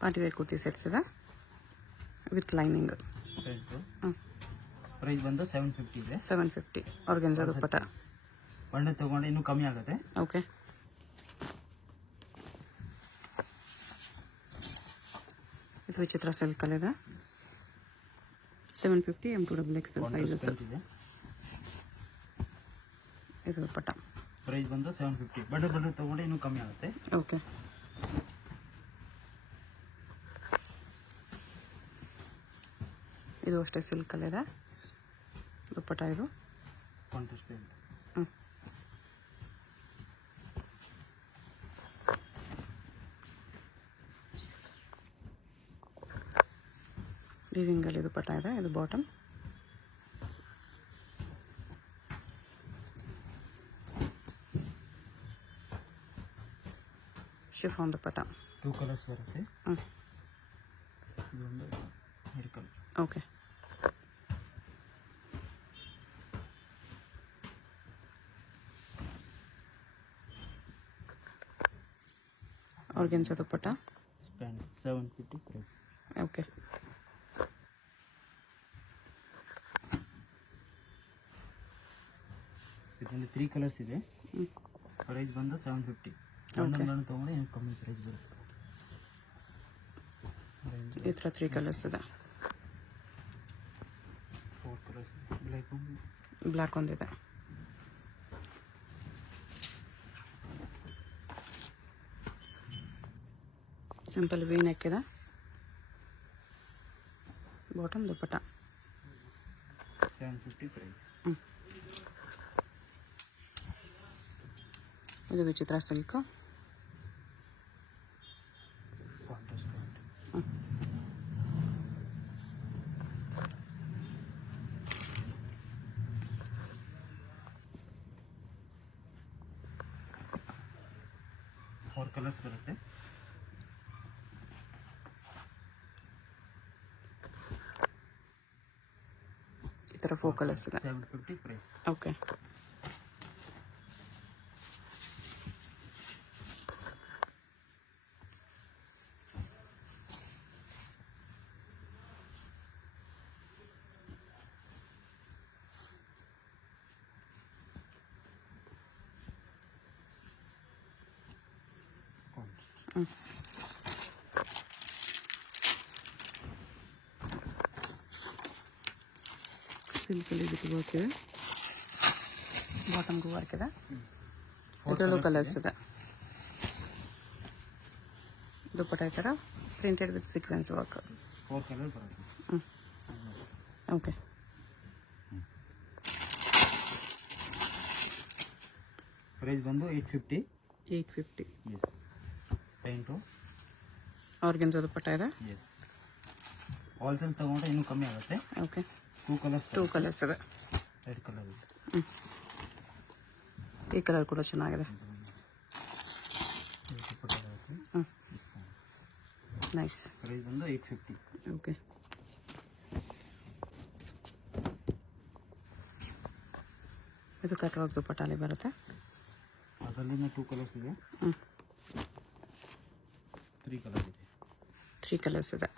Party wear kurti sets ಇದೆ with lining. Price ಬಂದು 750 ಇದೆ. 750 ಆರ್ಗೆನ್ಜಾ ದುಪ್ಪಟ್ಟ. ಬಂಡೆ ತೊಗೊಂಡು ಇನ್ನೂ ಕಮ್ಮಿ ಆಗುತ್ತೆ. ಓಕೆ. ಇದು ವಿಚಿತ್ರ ಸಿಲ್ಕಲ್ಲಿದೆ. 750 M2XXL ಸೈಜಸ್ ಇದೆ. ಇದು ದುಪ್ಪಟ್ಟ. ಪ್ರೈಸ್ ಬಂದು 750. ಬಂಡೆ ತೊಗೊಂಡು ಇನ್ನೂ ಕಮ್ಮಿ ಆಗುತ್ತೆ. ಓಕೆ. ಇದು ಅಷ್ಟೇ ಸಿಲ್ಕಲ್ಲಿದೆ ದುಪ್ಪಟ್ಟ. ಇದು ಕಾಂಟ್ರಾಸ್ಟ್ ಪ್ಯಾಂಟ್. ವೀವಿಂಗಲ್ಲಿ ದುಪ್ಪಟ್ಟ ಇದೆ. ಇದು ಬಾಟಮ್. ಶಿಫಾನ್ ದುಪ್ಪಟ್ಟ. 2 ಕಲರ್ಸ್ ಬರುತ್ತೆ. ಇದೊಂದು red colour. Okay. Organza dupatta. Pant 750 price. Okay. ಇದರಲ್ಲಿ 3 ಕಲರ್ಸ್ ಇದೆ. ಪ್ರೈಸ್ ಬಂದು 750. ಬಂಡಲ್ ತೊಗೊಂಡು ಏನು ಕಮ್ಮಿ ಪ್ರೈಸ್ ಬರುತ್ತೆ. ಈ ಥರ 3 ಕಲರ್ಸ್ ಇದೆ. 4 ಕಲರ್ಸ್. ಬ್ಲ್ಯಾಕ್ ಒಂದಿದೆ. ಸಿಂಪಲ್ ವಿ ನೆಕ್ ಇದೆ. ಬಾಟಮ್ ದುಪ್ಪಟ್ಟ. 750 ಪ್ರೈಸ್. ಇದು ವಿಚಿತ್ರ silk. Contrast pant. Four colours ಬರುತ್ತೆ. ಈ ಥರ 4 ಕಲರ್ಸ್ ಇದೆ. 750 ಪ್ರೈಸ್. ಓಕೆ. ಸಿಲ್ಕಲ್ಲಿ ಇದಕ್ಕೆ ವರ್ಕ್ ಇದೆ. ಬಾಟಮ್ಗೂ ವರ್ಕ್ ಇದೆ. ಇದರಲ್ಲೂ ಕಲರ್ಸ್ ಇದೆ. ದುಪ್ಪಟ್ಟ ಈ ಥರ printed with sequence work. 4 colour ಬರುತ್ತೆ. ಓಕೆ. ಪ್ರೈಸ್ ಬಂದು 850. 850. ಎಸ್. ಪೇಂಟು ಆರ್ಗೆನ್ಜಾ ದುಪ್ಪಟ್ಟ ಇದೆ. ಎಸ್. ಹೋಲ್ಸೇಲ್ ತೊಗೊಂಡ್ರೆ ಇನ್ನೂ ಕಮ್ಮಿ ಆಗುತ್ತೆ. ಓಕೆ. 2 ಕಲರ್ಸ್. 2 ಕಲರ್ಸ್ ಇದೆ. ರೆಡ್ ಕಲರ್ ಇದೆ. ಈ ಕಲರ್ ಕೂಡ ಚೆನ್ನಾಗಿದೆ. ನೈಸ್. ಪ್ರೈಸ್ ಬಂದು 850. ಓಕೆ. ಇದು ಕಟ್ವಾಗ್ ದುಪ್ಪಟ್ಟಾಲಿ ಬರುತ್ತೆ. ಅದರಲ್ಲಿನ 2 ಕಲರ್ಸ್ ಇದೆ. 3 ಕಲರ್ ಇದೆ. 3 ಕಲರ್ಸ್ ಇದೆ.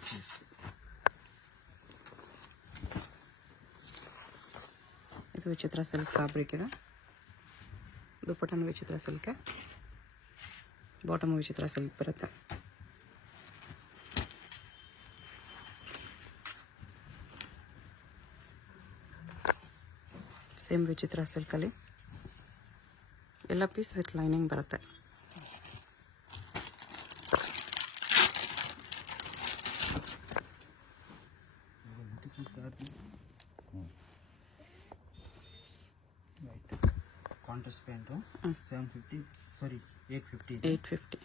ಇದು ವಿಚಿತ್ರ ಸಿಲ್ಕ್ ಫ್ಯಾಬ್ರಿಕ್ ಇದೆ. ದುಪ್ಪಟ್ಟನು ವಿಚಿತ್ರ ಸಿಲ್ಕ್. ಬಾಟಮ್ ವಿಚಿತ್ರ ಸಿಲ್ಕ್ ಬರುತ್ತೆ. ಸೇಮ್ ವಿಚಿತ್ರ ಸಿಲ್ಕಲ್ಲಿ ಎಲ್ಲ ಪೀಸ್ ವಿತ್ ಲೈನಿಂಗ್ ಬರುತ್ತೆ. Contrast pant 750. ಸಾರಿ 850. 850.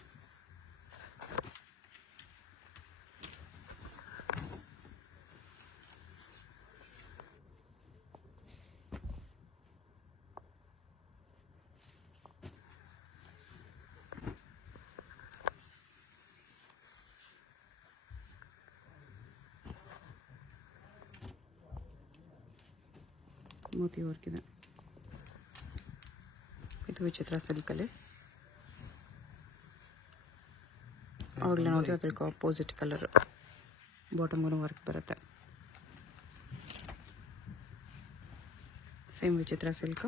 ಮೋತಿ ವರ್ಕ್ ಇದೆ. ಇದು ವಿಚಿತ್ರ ಸಿಲ್ಕಲ್ಲಿ ಆವಾಗಲೇ ನೋಡಿದ್ವಿ ಅದಕ್ಕೆ ಆಪೋಸಿಟ್ ಕಲರ್. ಬಾಟಮ್ಗೂ ವರ್ಕ್ ಬರುತ್ತೆ. ಸೇಮ್ ವಿಚಿತ್ರ ಸಿಲ್ಕ್.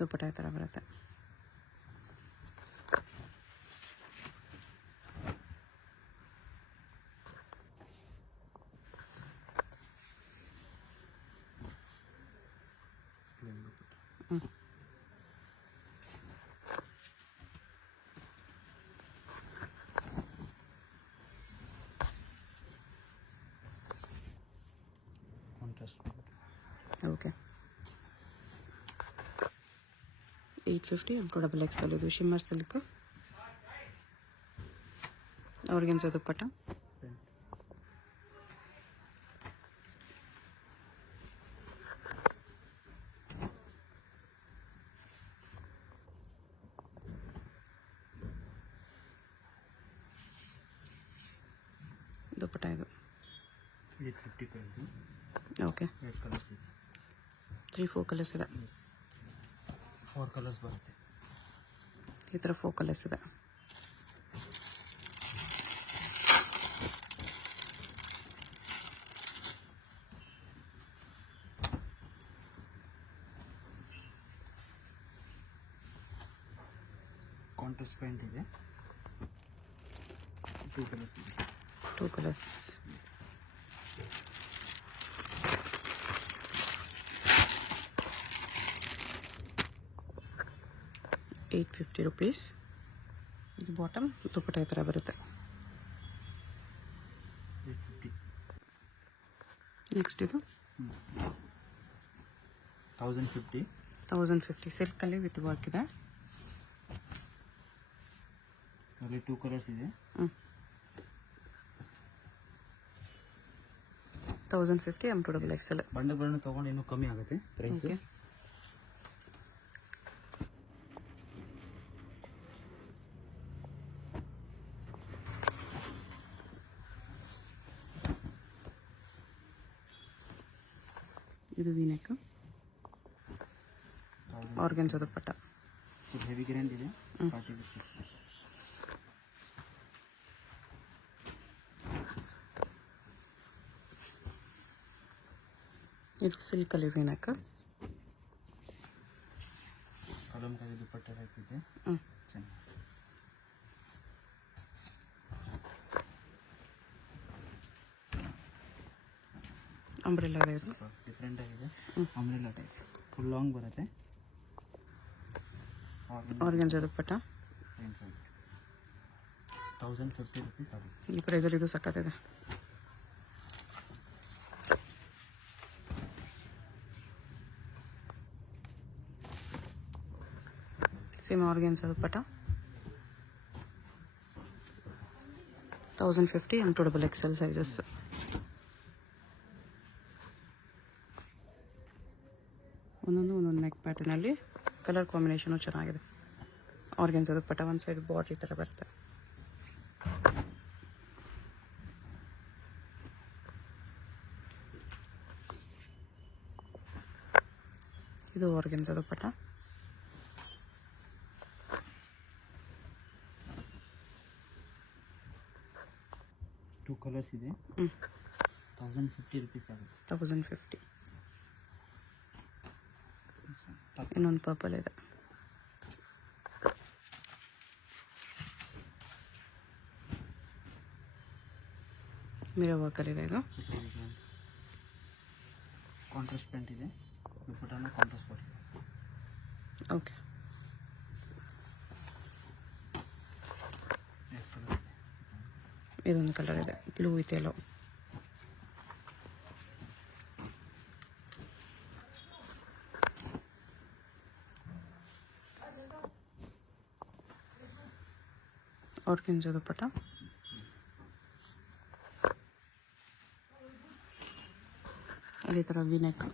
ದುಪ್ಪಟ್ಟ ಈ ಥರ ಬರುತ್ತೆ. ಕಾಂಟ್ರಾಸ್ಟ್. Okay, 850 XXL. ಇದು ಶಿಮ್ಮರ್ ಸಿಲ್ಕ್. ಆರ್ಗೆನ್ಸಾ ದುಪ್ಪಟ್ಟ. ದುಪ್ಪಟ್ಟ ಇದು 850 ಪ್ರೈಸ್. ಓಕೆ, 8 ಕಲರ್ಸ್ ಇದೆ. 3-4 ಕಲರ್ಸ್ ಇದೆ. 4 ಕಲರ್ಸ್ ಬರುತ್ತೆ. ಈ ಥರ 4 ಕಲರ್ಸ್ ಇದೆ. ಕಾಂಟ್ರಾಸ್ಟ್ ಪ್ಯಾಂಟ್ ಇದೆ. 2 ಕಲರ್ಸ್ ಇದೆ. 2 ಕಲರ್ಸ್. ₹850. ಇದು ಬಾಟಮ್. ದುಪ್ಪಟ್ಟ ಈ ಥರ ಬರುತ್ತೆ. 850. ನೆಕ್ಸ್ಟ್ ಇದು 1050. 1050 ಸಿಲ್ಕಲ್ಲಿ ವಿತ್ ವರ್ಕ್ ಇದೆ. ಅಲ್ಲಿ 2 ಕಲರ್ಸ್ ಇದೆ. 1050 M2XXL. ಬಣ್ಣ ತೊಗೊಂಡು ಇನ್ನೂ ಕಮ್ಮಿ ಆಗುತ್ತೆ ಪ್ರೈಸ್. ಓಕೆ, ಇದು ವೀನೆಕ್. ಆರ್ಗೆನ್ಸಾ ದುಪ್ಪಟ್ಟ. ಹೆವಿ ಗ್ರ್ಯಾಂಡ್ ಇದೆ. 40 rupees. ಇದು ಸಿಲ್ಕಲ್ಲಿ ವೀನೆಕ್. ಕಲಂಕಾರಿ ದುಪ್ಪಟ್ಟ ಹಾಕಿದೆ. ಚೆನ್ನಾಗಿ ಅಂಬ್ರೆಲಾ ಇದೆ. ಇದು ಡಿಫ್ರೆಂಟ್ ಆಗಿದೆ. ಅಂಬ್ರೆಲಾ ಟೈಪ್ ಫುಲ್ ಲಾಂಗ್ ಬರುತ್ತೆ. ಆರ್ಗೆನ್ಸಾ ದುಪ್ಪಟ್ಟ. 1050 rupees ಆಗುತ್ತೆ. ಈ ಪ್ರೈಸಲ್ಲಿ ಇದು ಸಕ್ಕತ್ತಿದೆ. ಸೇಮ್ ಆರ್ಗೆನ್ಸಾ ದುಪ್ಪಟ್ಟ. 1050 M2XXL ಸೈಜಸ್. ಒಂದೊಂದು ನೆಕ್ ಪ್ಯಾಟರ್ನಲ್ಲಿ ಕಲರ್ ಕಾಂಬಿನೇಷನು ಚೆನ್ನಾಗಿದೆ. ಆರ್ಗೆನ್ಸಾ ದುಪ್ಪಟ್ಟ. ಒಂದು ಸೈಡ್ ಬಾರ್ಡ್ರ್ ಈ ಥರ ಬರುತ್ತೆ. ಇದು ಆರ್ಗೆನ್ಸಾ ದುಪ್ಪಟ್ಟ. ಟೂ ಕಲರ್ಸ್ ಇದೆ. 1050 rupees ಆಗುತ್ತೆ. 1050. ಇನ್ನೊಂದು ಪರ್ಪಲ್ ಇದೆ. ಮಿರರ್ ವರ್ಕಲ್ಲಿ ಇದೆ ಇದು. ಕಾಂಟ್ರಾಸ್ಟ್ ಪ್ಯಾಂಟ್ ಇದೆ. ದುಪ್ಪಟ್ಟನ ಕಾಂಟ್ರಾಸ್ಟ್ ಕೊಟ್ಟಿದೆ. ಓಕೆ, ಇದೊಂದು ಕಲರ್ ಇದೆ. Blue with yellow. ಆರ್ಗೆನ್ಸಾ ದುಪ್ಪಟ್ಟ. ಅದೇ ಥರ ವಿನೆಕ್.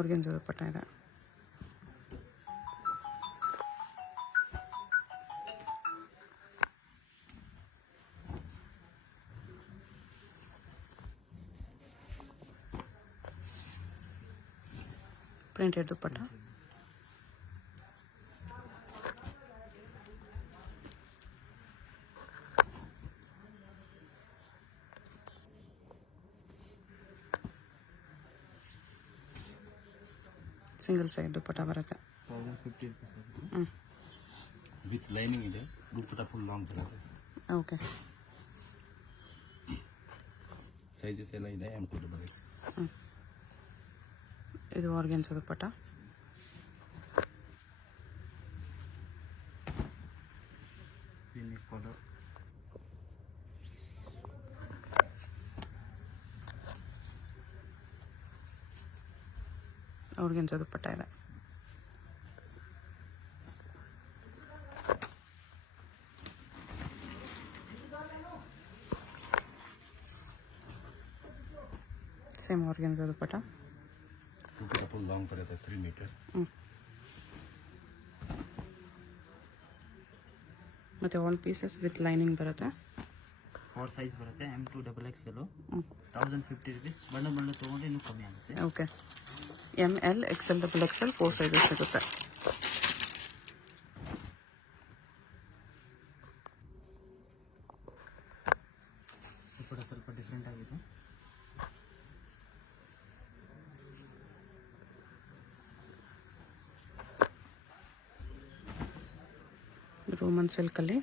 ಆರ್ಗೆನ್ಜಾ ದುಪ್ಪಟ್ಟ ಇದೆ. ಪ್ರಿಂಟೆಡ್ ದುಪ್ಪಟ್ಟ. ಸಿಂಗಲ್ ಸೈಡ್ ದುಪ್ಪಟ್ಟ ಬರುತ್ತೆ. 1050 rupees ಆಗುತ್ತೆ. ಹ್ಞೂ ವಿತ್ ಲೈನಿಂಗ್ ಇದೆ. ದುಪ್ಪಟ್ಟ ಫುಲ್ ಲಾಂಗ್ ಬರುತ್ತೆ. ಓಕೆ. ಸೈಜಸ್ ಎಲ್ಲ ಇದೆ. M2XX. ಇದು ಆರ್ಗೆನ್ಜಾ ದುಪ್ಪಟ್ಟ. Unique colour. ಆರ್ಗೆನ್ಜಾ ದುಪ್ಪಟ್ಟ ಇದೆ. ಸೇಮ್ ಆರ್ಗೆನ್ಜಾ ದುಪ್ಪಟ್ಟ. ದುಪ್ಪಟ್ಟ ಫುಲ್ ಲಾಂಗ್ ಬರುತ್ತೆ 3 ಮೀಟರ್. ಮತ್ತು ಆಲ್ ಪೀಸಸ್ ವಿತ್ ಲೈನಿಂಗ್ ಬರುತ್ತೆ. 4 ಸೈಜ್ ಬರುತ್ತೆ. M2XXL 1050 rupees. ಬಣ್ಣ ತೊಗೊಂಡ್ರೆ ಇನ್ನೂ ಕಮ್ಮಿ ಆಗುತ್ತೆ. Okay. ML XL XXL 4 sizes ಸಿಗುತ್ತೆ. ದುಪ್ಪಟ್ಟ ಸ್ವಲ್ಪ ಡಿಫ್ರೆಂಟ್ ಆಗಿದೆ. ರೋಮನ್ ಸಿಲ್ಕಲ್ಲಿ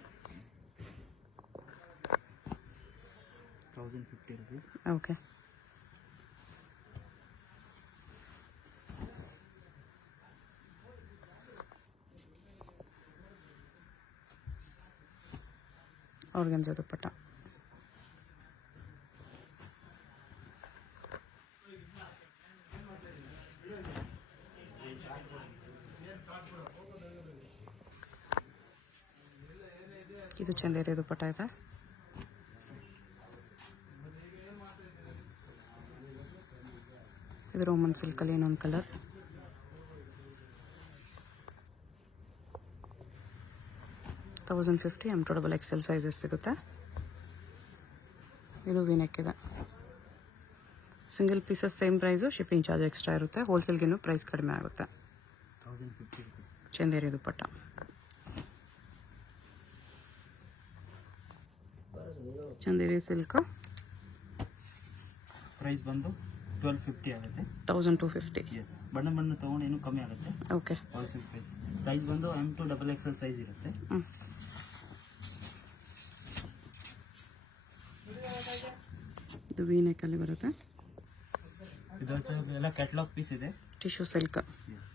1050 rupees. ಓಕೆ. ಆರ್ಗೆನ್ಜಾ ದುಪ್ಪಟ್ಟ. ಇದು ಚಂದೇರಿ ದುಪ್ಪಟ್ಟ ಇದೆ. ಇದು ರೋಮನ್ ಸಿಲ್ಕಲ್ಲಿ ಇನ್ನೊಂದು ಕಲರ್. $1050 M2XXL ಸೈಜಸ್ ಸಿಗುತ್ತೆ. ಇದು ವಿನೆಕ್ ಇದೆ. Single pieces same price, shipping charge extra ಇರುತ್ತೆ. ಹೋಲ್ಸೇಲ್ಗಿನ್ನೂ ಪ್ರೈಸ್ ಕಡಿಮೆ ಆಗುತ್ತೆ. 1050 rupees. ಚಂದೇರಿ ದುಪ್ಪಟ್ಟ. ಚಂದೇರಿ ಸಿಲ್ಕ್ ಪ್ರೈಸ್ ಬಂದು 1250 ಆಗುತ್ತೆ. 1250. ಎಸ್. ಬಣ್ಣ ತೊಗೊಂಡು ಇನ್ನೂ ಕಮ್ಮಿ ಆಗುತ್ತೆ. ಓಕೆ. Wholesale price. ಸೈಜ್ ಬಂದು M2XXL ಸೈಜ್ ಇರುತ್ತೆ. ಇದು ವಿನೆಕ್ಕಲ್ಲಿ ಬರುತ್ತೆ. ಇದು ಎಲ್ಲ ಕ್ಯಾಟ್ಲಾಗ್ ಪೀಸ್ ಇದೆ. Tissue silk. ಎಸ್.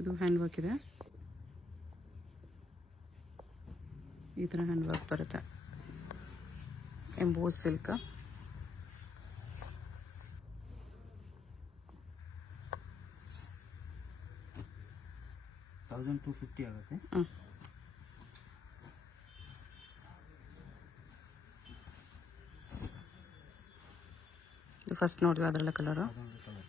ಇದು ಹ್ಯಾಂಡ್ ವರ್ಕ್ ಇದೆ. ಈ ಥರ ಹ್ಯಾಂಡ್ ವರ್ಕ್ ಬರುತ್ತೆ. Emboss silk. $1250 ಆಗುತ್ತೆ. ಇದು ಫಸ್ಟ್ ನೋಡಿದ್ವಿ ಅದರಲ್ಲ ಕಲರು. ಅದೊಂದು ಕಲರ್.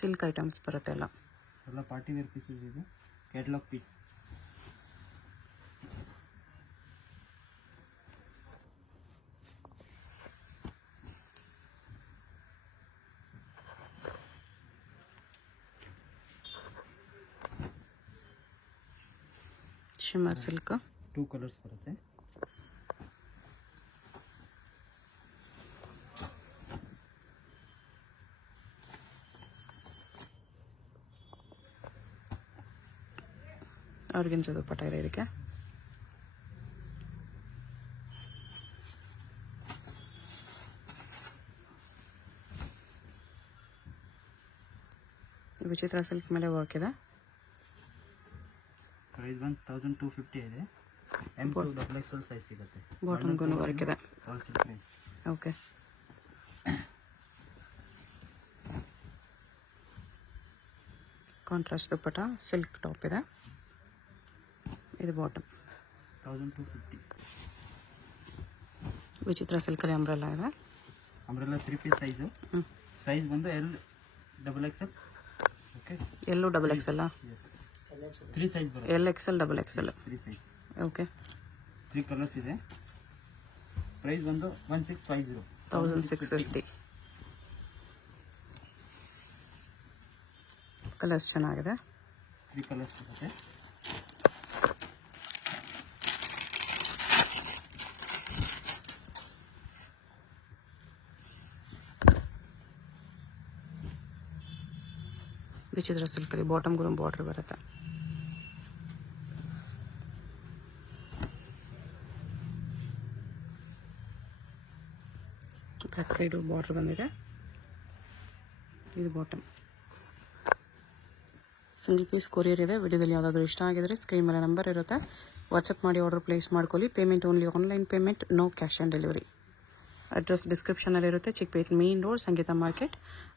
ಸಿಲ್ಕ್ ಐಟಮ್ಸ್ ಬರುತ್ತೆ ಎಲ್ಲ. ಎಲ್ಲ ಪಾರ್ಟಿ ವೇರ್ ಪೀಸಸ್ ಇದೆ. Catalogue piece. Shimmer silk. 2 colours ಬರುತ್ತೆ. ಆರ್ಗೆನ್ಜಾ ದುಪ್ಪಟ್ಟ ಇದೆ ಇದಕ್ಕೆ. ವಿಚಿತ್ರ ಸಿಲ್ಕ್ ಮೇಲೆ ವರ್ಕ್ ಇದೆ. ಪ್ರೈಸ್ ಬಂದು 1250 ಇದೆ. M2XXL ಸೈಜ್ ಸಿಗುತ್ತೆ. ಬಾಟಮ್ಗೂ ವರ್ಕ್ ಇದೆ. Wholesale price. Okay. Contrast dupatta silk top ಇದೆ. ಇದು ಬಾಟಮ್ 1250. ವಿಚಿತ್ರ ಸಿಲ್ಕಲ್ಲಿ ಅಂಬ್ರೆಲ್ಲ ಇದೆ. Umbrella 3 piece size. ಸೈಜ್ ಬಂದು XXL. ಓಕೆ, ಎಲ್ಲೂ XXL, ಎಸ್ 3 ಸೈಜ್ ಬರುತ್ತೆ. LXL, XXL. 3 size. Okay, 3 colours ಇದೆ. ಪ್ರೈಸ್ ಬಂದು 1650. 1650. ಕಲರ್ಸ್ ಚೆನ್ನಾಗಿದೆ. 3 ಕಲರ್ಸ್ ಬರುತ್ತೆ. ವಿಚಿತ್ರ ಸಿಲ್ಕಲ್ಲಿ ಬಾಟಮ್ಗೂ ಬಾರ್ಡರ್ ಬರುತ್ತೆ. ಬ್ಯಾಕ್ ಸೈಡು ಬಾರ್ಡರ್ ಬಂದಿದೆ. ಇದು ಬಾಟಮ್. ಸಿಂಗಲ್ ಪೀಸ್ ಕೊರಿಯರ್ ಇದೆ. ವಿಡಿಯೋದಲ್ಲಿ ಯಾವುದಾದ್ರೂ ಇಷ್ಟ ಆಗಿದರೆ ಸ್ಕ್ರೀನ್ ಮೇಲೆ ನಂಬರ್ ಇರುತ್ತೆ, ವಾಟ್ಸಪ್ ಮಾಡಿ ಆರ್ಡರ್ ಪ್ಲೇಸ್ ಮಾಡ್ಕೊಳ್ಳಿ. Payment only online payment, no cash on delivery. Address ಡಿಸ್ಕ್ರಿಪ್ಷನಲ್ಲಿರುತ್ತೆ. Chickpete main road, Sangeetha market,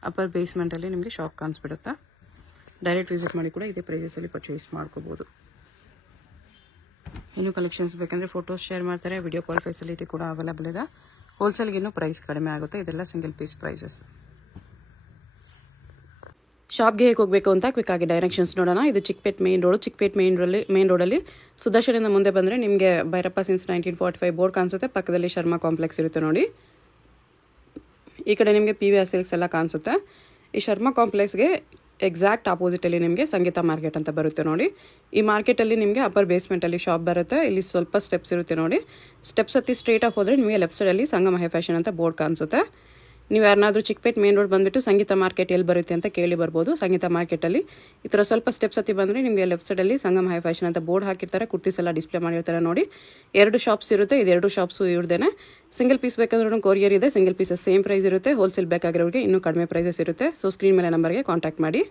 upper ಬೇಸ್ಮೆಂಟಲ್ಲಿ ನಿಮಗೆ ಶಾಪ್ ಕಾಣಿಸ್ಬಿಡುತ್ತೆ. ಡೈರೆಕ್ಟ್ ವಿಸಿಟ್ ಮಾಡಿ ಕೂಡ ಇದೇ ಪ್ರೈಸಸಲ್ಲಿ ಪರ್ಚೇಸ್ ಮಾಡ್ಕೋಬೋದು. ಇನ್ನೂ ಕಲೆಕ್ಷನ್ಸ್ ಬೇಕಂದರೆ ಫೋಟೋಸ್ ಶೇರ್ ಮಾಡ್ತಾರೆ. ವಿಡಿಯೋ ಕಾಲ್ ಫೆಸಿಲಿಟಿ ಕೂಡ ಅವೈಲೇಬಲ್ ಇದೆ. ಹೋಲ್ಸೇಲ್ಗೆ ಇನ್ನೂ ಪ್ರೈಸ್ ಕಡಿಮೆ ಆಗುತ್ತೆ. ಇದೆಲ್ಲ ಸಿಂಗಲ್ ಪೀಸ್ ಪ್ರೈಸಸ್. ಶಾಪ್ಗೆ ಹೇಗೆ ಹೋಗಬೇಕು ಅಂತ ಕ್ವಿಕ್ಕಾಗಿ ಡೈರೆಕ್ಷನ್ಸ್ ನೋಡೋಣ. ಇದು Chikkapete main road. Chikkapete main ರೋಡಲ್ಲಿ ಸುದರ್ಶನಿಂದ ಮುಂದೆ ಬಂದರೆ ನಿಮಗೆ ಭೈರಪ್ಪ ಸಿನ್ಸ್ 1945 ಬೋರ್ಡ್ ಕಾಣಿಸುತ್ತೆ. ಪಕ್ಕದಲ್ಲಿ ಶರ್ಮಾ ಕಾಂಪ್ಲೆಕ್ಸ್ ಇರುತ್ತೆ ನೋಡಿ. ಈ ಕಡೆ ನಿಮಗೆ PVR ಸಿಲ್ಕ್ಸ್ ಎಲ್ಲ ಕಾಣಿಸುತ್ತೆ. ಈ ಶರ್ಮಾ ಕಾಂಪ್ಲೆಕ್ಸ್ಗೆ ಎಕ್ಸಾಕ್ಟ್ ಆಪೋಸಿಟಲ್ಲಿ ನಿಮಗೆ ಸಂಗೀತ ಮಾರ್ಕೆಟ್ ಅಂತ ಬರುತ್ತೆ ನೋಡಿ. ಈ ಮಾರ್ಕೆಟಲ್ಲಿ ನಿಮಗೆ ಅಪ್ಪರ್ ಬೇಸ್ಮೆಂಟಲ್ಲಿ ಶಾಪ್ ಬರುತ್ತೆ. ಇಲ್ಲಿ ಸ್ವಲ್ಪ ಸ್ಟೆಪ್ಸ್ ಇರುತ್ತೆ ನೋಡಿ. ಸ್ಟೆಪ್ಸ್ ಹತ್ತಿ ಸ್ಟ್ರೇಟಾಗಿ ಹೋದರೆ ನಿಮಗೆ ಲೆಫ್ಟ್ ಸೈಡಲ್ಲಿ ಸಂಗಮ ಹೈ ಫ್ಯಾಷನ್ ಅಂತ ಬೋರ್ಡ್ ಕಾಣಿಸುತ್ತೆ. ನೀವು ಯಾರನ್ನಾದರೂ ಚಿಕ್ಕಪೇಟೆ ಮೇನ್ ರೋಡ್ ಬಂದುಬಿಟ್ಟು ಸಂಗೀತ ಮಾರ್ಕೆಟ್ ಎಲ್ಲಿ ಬರುತ್ತೆ ಅಂತ ಕೇಳಿ ಬರ್ಬೋದು. ಸಂಗೀತ ಮಾರ್ಕೆಟಲ್ಲಿ ಈ ಥರ ಸ್ವಲ್ಪ ಸ್ಟೆಪ್ಸ್ ಹತ್ತಿ ಬಂದರೆ ನಿಮಗೆ ಲೆಫ್ಟ್ ಸೈಡಲ್ಲಿ ಸಂಗಮ ಹೈ ಫ್ಯಾಷನ್ ಅಂತ ಬೋರ್ಡ್ ಹಾಕಿರ್ತಾರೆ. ಕುರ್ತೀಸ್ ಎಲ್ಲ ಡಿಸ್ಪ್ಲೇ ಮಾಡಿರ್ತಾರೆ ನೋಡಿ. 2 ಶಾಪ್ಸ್ ಇರುತ್ತೆ. ಇದು 2 ಶಾಪ್ಸು ಇವ್ರದ್ದೇನೆ. ಸಿಂಗಲ್ ಪೀಸ್ ಬೇಕಂದ್ರೂ ಕೊರಿಯರ್ ಇದೆ. ಸಿಂಗಲ್ ಪೀಸಸ್ ಸೇಮ್ ಪ್ರೈಸ್ ಇರುತ್ತೆ. ಹೋಲ್ಸೇಲ್ ಬೇಕಾಗಿರೋರಿಗೆ ಇನ್ನೂ ಕಡಿಮೆ ಪ್ರೈಸಸ್ ಇರುತ್ತೆ. ಸೊ ಸ್ಕ್ರೀನ್ ಮೇಲೆ ನಂಬರ್ಗೆ ಕಾಂಟ್ಯಾಕ್ಟ್ ಮಾಡಿ.